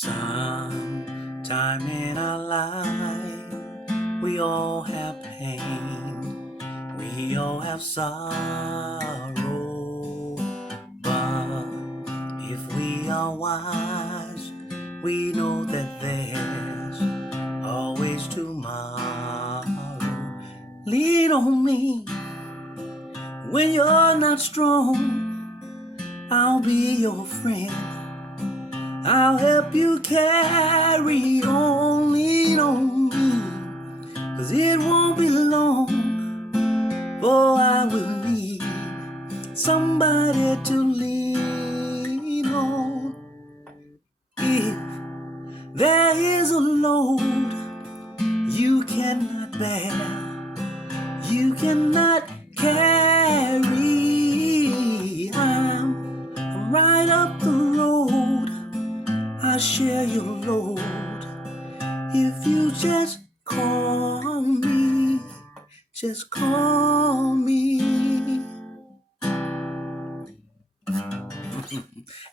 Sometime in our life, we all have pain, we all have sorrow. But if we are wise, we know that there's always tomorrow. Lean on me when you're not strong, I'll be your friend. I'll help you carry on, lean on me, 'cause it won't be long, for I will need somebody to lean on. If there is a load you cannot bear, you cannot carry, I'm right up the road, I share your load. If you just call me, just call me.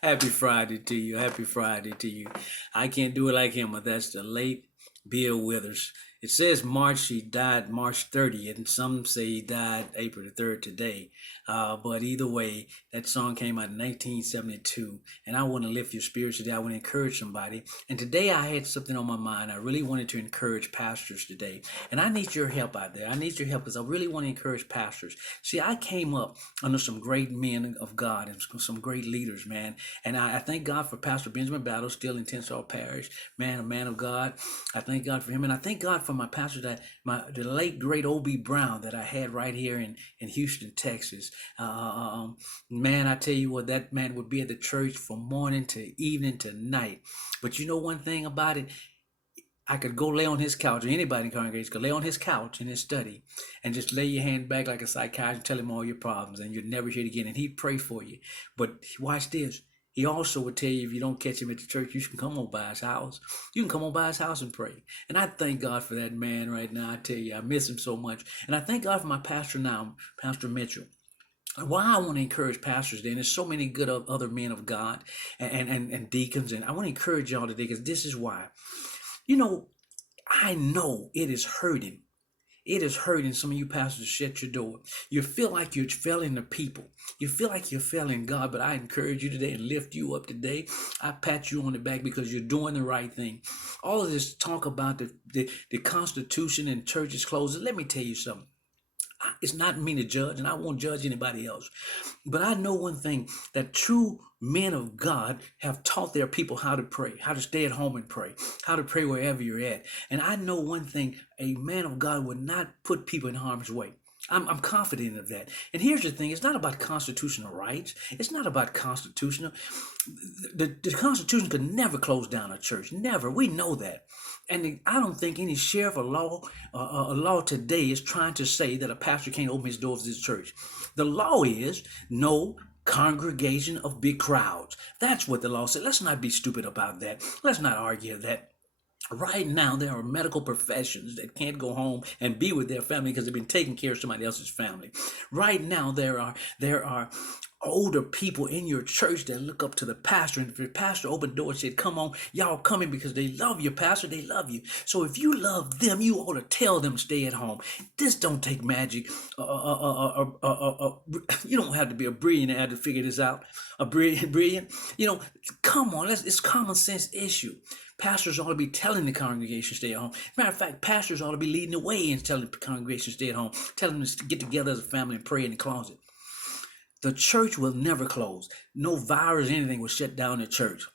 Happy Friday to you. Happy Friday to you. I can't do it like him, but that's the late Bill Withers. It says March, he died March 30th, and some say he died April the 3rd today. But either way, that song came out in 1972, and I want to lift your spirits today. I want to encourage somebody. And today I had something on my mind. I really wanted to encourage pastors today, and I need your help out there. I need your help because I really want to encourage pastors. See, I came up under some great men of God and some great leaders, man. And I thank God for Pastor Benjamin Battle, still in Tensar Parish, man, a man of God. I thank God for him, and I thank God for my pastor, the late great O.B. Brown that I had right here in Houston, Texas. Man, I tell you what, that man would be at the church from morning to evening to night. But you know one thing about it, I could go lay on his couch, or anybody in the congregation could lay on his couch in his study and just lay your hand back like a psychiatrist and tell him all your problems, and you'd never hear it again, and he'd pray for you. But watch this. He also would tell you if you don't catch him at the church, you can come on by his house. You can come on by his house and pray. And I thank God for that man right now. I tell you, I miss him so much. And I thank God for my pastor now, Pastor Mitchell. Why I want to encourage pastors today, and there's so many good other men of God and deacons, and I want to encourage y'all today because this is why. You know, I know it is hurting. It is hurting some of you pastors to shut your door. You feel like you're failing the people. You feel like you're failing God, but I encourage you today and lift you up today. I pat you on the back because you're doing the right thing. All of this talk about the Constitution and churches closing, let me tell you something. It's not me to judge, and I won't judge anybody else. But I know one thing, that true men of God have taught their people how to pray, how to stay at home and pray, how to pray wherever you're at. And I know one thing, a man of God would not put people in harm's way. I'm confident of that. And here's the thing, it's not about constitutional rights. It's not about constitutional. The Constitution could never close down a church. Never. We know that. And I don't think any sheriff or law today is trying to say that a pastor can't open his doors to his church. The law is no congregation of big crowds. That's what the law said. Let's not be stupid about that. Let's not argue that. Right now, there are medical professions that can't go home and be with their family because they've been taking care of somebody else's family. Right now, there are older people in your church that look up to the pastor, and if your pastor opened doors and said, "Come on, y'all coming," because they love your pastor, they love you. So if you love them, you ought to tell them stay at home. This don't take magic. You don't have to be a brilliant to figure this out. A brilliant. Come on, it's common sense issue. Pastors ought to be telling the congregation stay at home. Matter of fact, pastors ought to be leading the way and telling the congregation stay at home, telling them to get together as a family and pray in the closet. The church will never close. No virus, anything will shut down the church.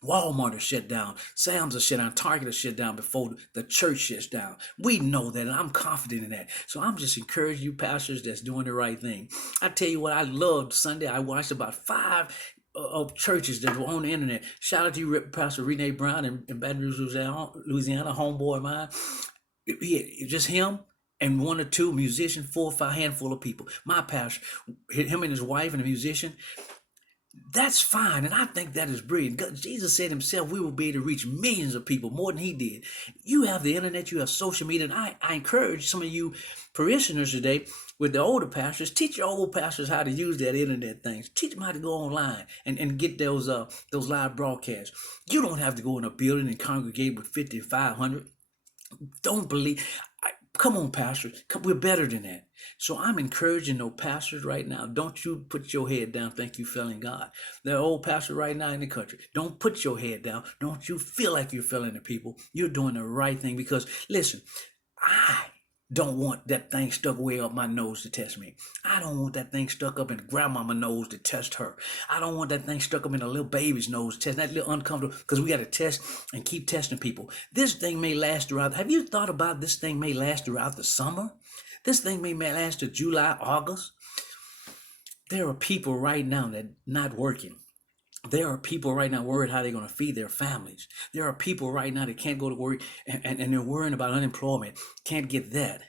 Walmart is shut down. Sam's are shut down. Target is shut down before the church shuts down. We know that, and I'm confident in that. So I'm just encouraging you pastors that's doing the right thing. I tell you what, I loved Sunday. I watched about 5 of churches that were on the internet. Shout out to you, Pastor Renee Brown in Baton Rouge, Louisiana, homeboy of mine. Just him and 1 or 2 musicians, 4 or 5 handful of people. My pastor, him and his wife and a musician. That's fine, and I think that is brilliant. God, Jesus said himself, we will be able to reach millions of people, more than he did. You have the internet, you have social media, and I encourage some of you parishioners today, with the older pastors, teach your old pastors how to use that internet things. Teach them how to go online and get those live broadcasts. You don't have to go in a building and congregate with 5,500. Don't believe. Come on, pastors. We're better than that. So I'm encouraging those pastors right now. Don't you put your head down, think you failing God. There are old pastors right now in the country. Don't put your head down. Don't you feel like you're failing the people. You're doing the right thing because, listen, I don't want that thing stuck way up my nose to test me. I don't want that thing stuck up in grandmama's nose to test her. I don't want that thing stuck up in a little baby's nose to test that little uncomfortable, because we got to test and keep testing people. This thing may last throughout. Have you thought about this thing may last throughout the summer? This thing may last to July, August. There are people right now that not working. There are people right now worried how they're going to feed their families. There are people right now that can't go to work and they're worrying about unemployment, can't get that.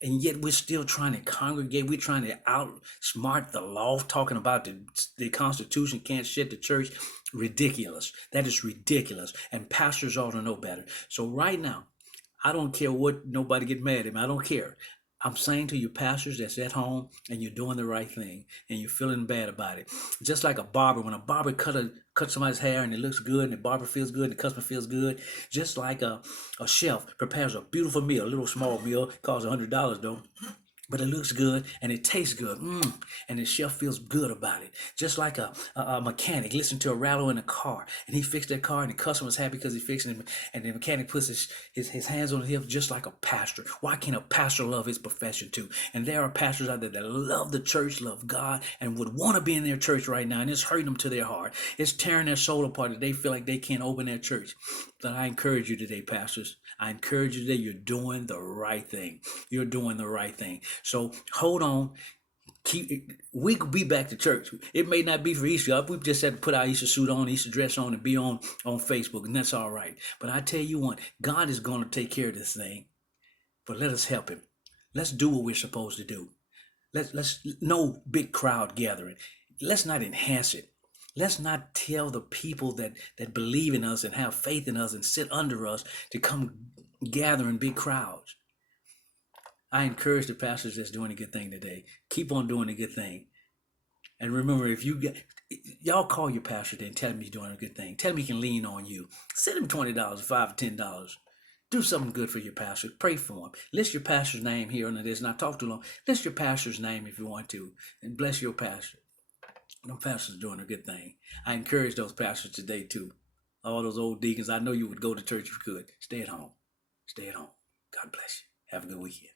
And yet we're still trying to congregate. We're trying to outsmart the law, talking about the Constitution can't shut the church. Ridiculous. That is ridiculous. And pastors ought to know better. So right now, I don't care what nobody get mad at me. I don't care. I'm saying to you pastors that's at home and you're doing the right thing and you're feeling bad about it. Just like a barber, when a barber cut somebody's hair and it looks good and the barber feels good and the customer feels good, just like a chef prepares a beautiful meal, a little small meal, costs $100 though. But it looks good and it tastes good. And the chef feels good about it. Just like a mechanic listen to a rattle in a car and he fixed that car and the customer's happy because he fixed it, and the mechanic puts his hands on the hip, just like a pastor. Why can't a pastor love his profession too? And there are pastors out there that love the church, love God, and would want to be in their church right now, and it's hurting them to their heart. It's tearing their soul apart that they feel like they can't open their church. But I encourage you today, pastors. I encourage you today, you're doing the right thing. You're doing the right thing. So hold on. We could be back to church. It may not be for Easter. We just had to put our Easter suit on, Easter dress on, and be on Facebook, and that's all right. But I tell you what, God is going to take care of this thing. But let us help him. Let's do what we're supposed to do. Let's no big crowd gathering. Let's not enhance it. Let's not tell the people that believe in us and have faith in us and sit under us to come gather in big crowds. I encourage the pastors that's doing a good thing today. Keep on doing a good thing. And remember, if you get, y'all call your pastor and tell him he's doing a good thing. Tell him he can lean on you. Send him $20, $5 or $10. Do something good for your pastor. Pray for him. List your pastor's name here under this. Not talk too long. List your pastor's name if you want to. And bless your pastor. Them pastors are doing a good thing. I encourage those pastors today too. All those old deacons, I know you would go to church if you could. Stay at home. Stay at home. God bless you. Have a good weekend.